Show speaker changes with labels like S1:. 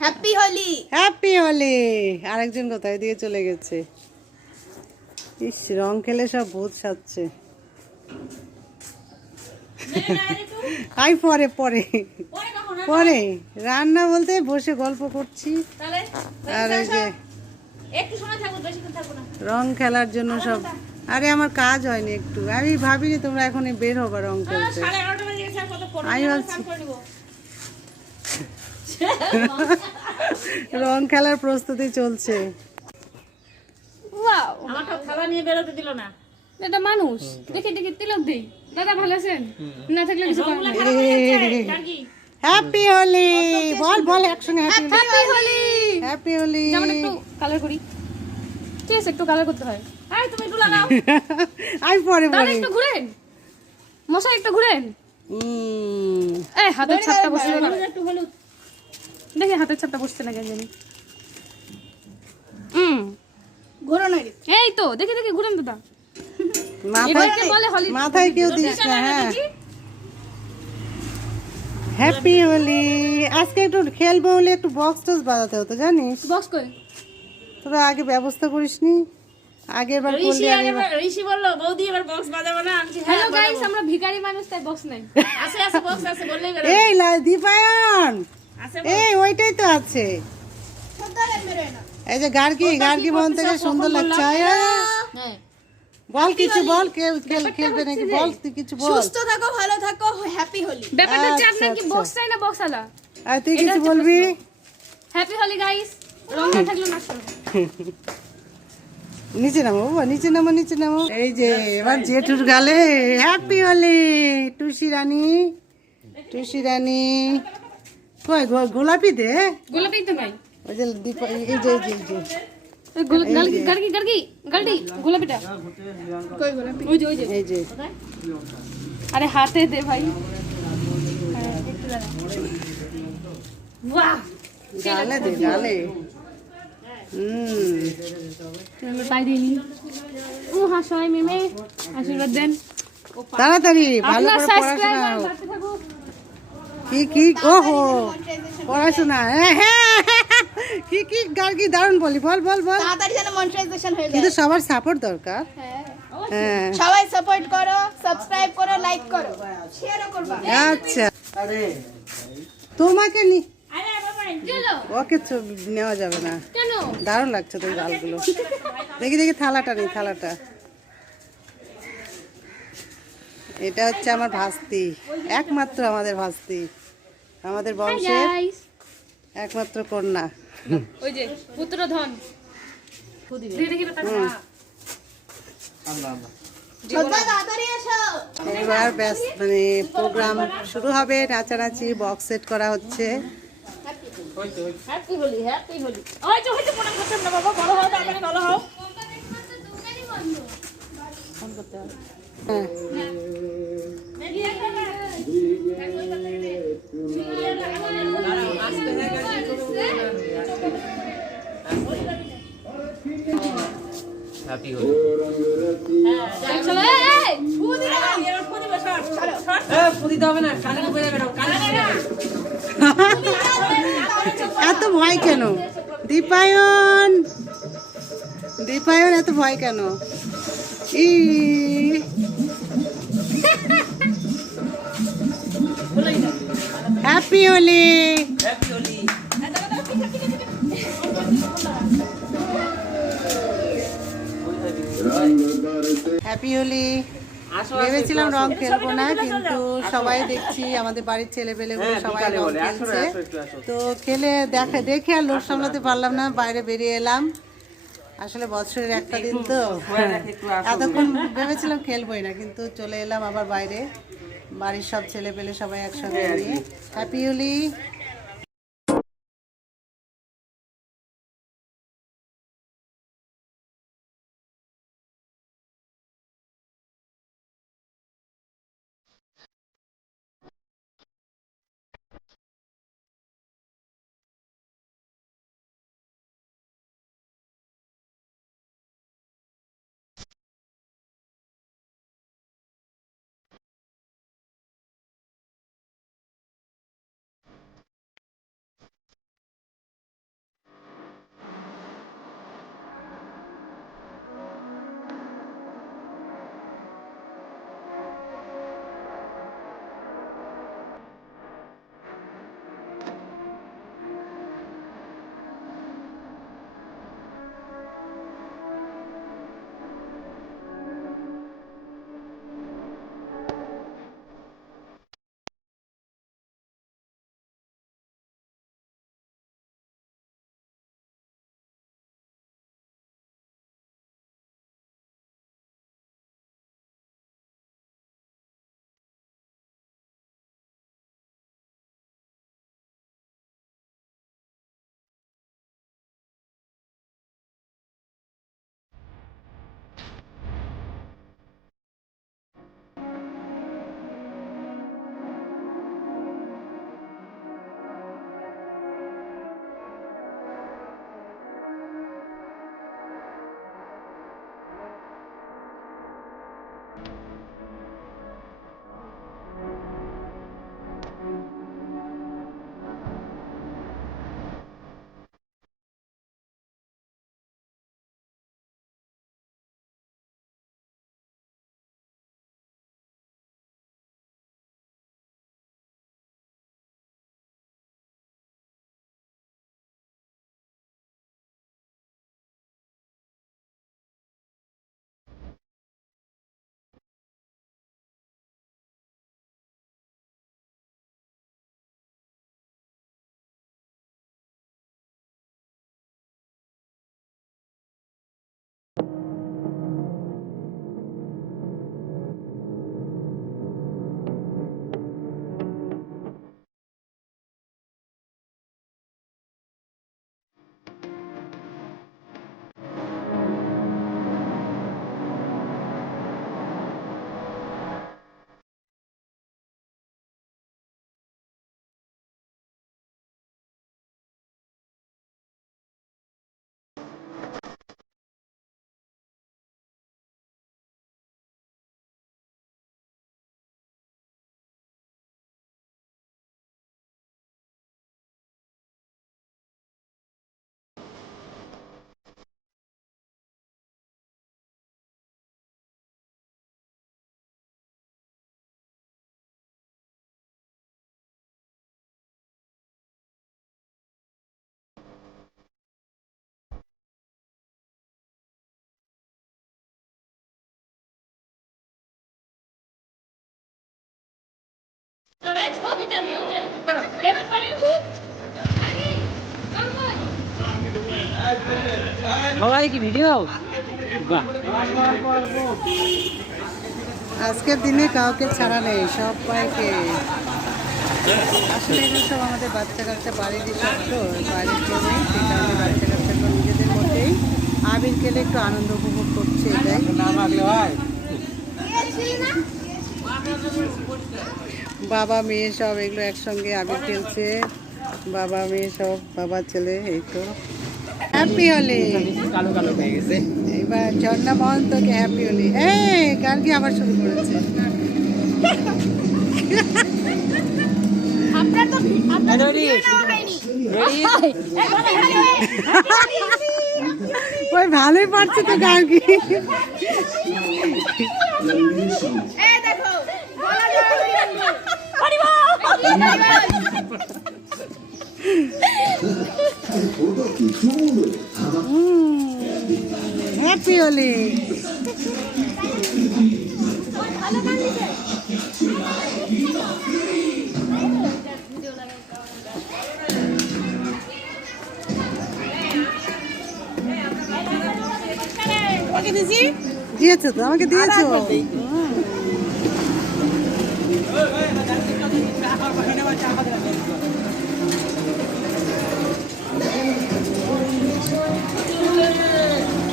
S1: Happy Holi
S2: happy Holi আরেকজন কোথায় দিয়ে চলে গেছে? ইস রং খেলে সব ভূত সাজছে। আই পরে পরে। পরে। রান্না বলতে বসে গল্প করছি। আর এই যে রং খেলার জন্য সব আরে আমার কাজ হয়নি একটু। আমি ভাবিনি তোমরা এখনই বের হবা রং খেলতে। আমি ভাবছি-। রং খেলার প্রস্তুতি চলছে।
S1: ওয়াও।
S3: আমারটা থালা নিয়ে বেরোতে দিল না।
S1: এটা মানুষ। দেখি দেখি তিলক দেই। দাদা ভালো আছেন? না থাকলে কিছু করার
S3: রংগুলো
S1: নেই।
S3: খারাপ হয়ে যাচ্ছে, কাকি।
S2: হ্যাপি হোলি বল বল একসঙ্গে happy
S1: happy Holi
S2: happy Holi
S1: যেমন একটু কালার করি। আছে একটু কালার করতে হয়।
S3: তুমি একটু লাগাও।
S2: আমি পরে
S1: একটু ঘুরেন। মশাই একটু ঘুরেন। এই হাতের ছাপটা বসে
S3: একটু হলুদ।
S1: দেখি হাতের ছাপটা বসছে না কেন জানি। হুম
S4: ঘোরো
S1: এই তো দেখি দেখি ঘুরেন দাদা
S2: মাথায়
S1: এটাকে বলে হোলি
S2: মাথায় কেউ দিস না হ্যাঁ। হ্যাপি হোলি। আজকে একটু খেলব হলে একটু বক্স টক্স বাজাতে হতো জানিস?
S1: বক্স করে।
S2: তোরা আগে ব্যবস্থা করিসনি? আগের বার
S3: ঋষি
S2: করলি
S3: আগে
S2: বার-
S3: ঋষি বলল বৌদি এবার বক্স বাজাবো না আমি হ্যাঁ
S1: হ্যালো গাইস আমরা ভিখারি মানুষ তাই বক্স নাই।
S3: আছে আছে বক্স আছে বললেই বেরো
S2: এই লা দীপায়ন! এই ওইটাই তো আছে। এই যে গার্গি গার্গি মন থেকে সুন্দর লাগছে।
S3: হ্যাঁ।
S2: বল কিছু বল? কেউ খেল খেলবে নাকি? বল তুই কিছু বল।
S4: সুস্থ থাকো ভালো থাকো হ্যাপি হোলি।
S1: ব্যাপারটা হচ্ছে আপনার কি
S2: আচ্ছা,
S1: বক্স চাই না বক্স আলা
S2: আর তুই কিছু বলবি?
S1: হ্যাপি হোলি গাইস রং না থাকল না
S2: নিচে নামো বাবা নিচে নামো নিচে নামো। এই যে এবার জেঠুর গালে হ্যাপি হলি। টুসি রানী টুসি রানী। কই গো- গোলাপি দে
S1: গোলাপি তো নাই।
S2: ওই যে দীপ এই যে এই যে এই যে
S1: ওই গোলাপ গালকি গালকি গালকি গোলাপিটা।
S4: কই গোলাপি?
S1: ওই যে ওই যে।
S2: এই যে।
S1: আরে হাতে দে ভাই। বাহ!
S2: গালে দে গালে হুম।
S1: আমি পাই ও হাসাই মেমে। আশীর্বাদ দেন।
S2: তাড়াতাড়ি ভালো করে পড়াশোনা কি কি? ওহো পড়াশোনা হ্যাঁ, হ্যাঁ, কি কি গার্গি দারুণ বলি বল বল বল।
S4: তাড়াতাড়ি যেন মনিটাইজেশন হয়ে
S2: কিন্তু সবার সাপোর্ট দরকার।
S4: হ্যাঁ।
S2: হ্যাঁ।
S4: সবাই সাপোর্ট করো সাবস্ক্রাইব করো লাইক করো। শেয়ারও করবা।
S2: আচ্ছা। তোমাকে নি
S3: আরে বাবা
S1: চলো।
S2: ওকে তো নেওয়া যাবে না। দারুণ লাগছে তোর গালগুলো। দেখি দেখি থালাটা নেই থালাটা। এটা হচ্ছে আমার ভাস্তি। একমাত্র আমাদের ভাস্তি। আমাদের বংশের একমাত্র কন্যা।
S1: ওই যে পুত্র ধন। দেখি দেখি ব্যাপারটা।
S4: শ্রদ্ধা তাড়াতাড়ি এসো।
S2: এবার ব্যাস মানে প্রোগ্রাম শুরু হবে নাচানাচি বক্স সেট করা হচ্ছে।
S3: হ্যাপি
S2: এত ভয় কেন? দীপায়ন! দীপায়ন এত ভয় কেন? ই। হ্যাপি হোলি!
S5: হ্যাপি হোলি!
S2: ভেবেছিলাম রং খেলব না কিন্তু সবাই দেখছি আমাদের বাড়ির ছেলে পেলে সবাই রং খেলছে। তো খেলে দেখে দেখে আর লোক সামলাতে পারলাম না বাইরে বেরিয়ে এলাম। আসলে বছরের একটা দিন তো। এতক্ষণ ভেবেছিলাম খেলবোই না কিন্তু চলে এলাম আবার বাইরে। বাড়ির সব ছেলে পেলে সবাই একসঙ্গে নিয়ে হ্যাপি হোলি
S5: বাবা কি ভিডিও বাহ।
S2: আজকের দিনে কাউকে ছাড়া নেই সবাইকে। আসলে এগুলো সব আমাদের বাচ্চা কাচ্চা বাড়িরই সব তো বাড়ির নেই সেই কারণে বাচ্চা কাচ্চাগুলো নিজেদের মধ্যেই। আবির খেলে একটু আনন্দ উপভোগ করছে এটাই। বাবা মেয়ে সব এগুলো একসঙ্গে আবির খেলছে। বাবা মেয়ে সব বাবা ছেলে এই তো। হ্যাপি হলি
S5: কালো কালো হয়ে গেছে
S2: এবার ঝর্ণা মহন্তকে হ্যাপি হলি এই গান কি আবার শুরু করেছে?
S4: আপনার তো আপনার
S2: ওই ভালোই পারছে তো গান কি
S4: এই দেখো গলা দেওয়া
S2: হ্যাপি হলি দিয়েছ? তো? আমাকে দিয়েছ? Thank you.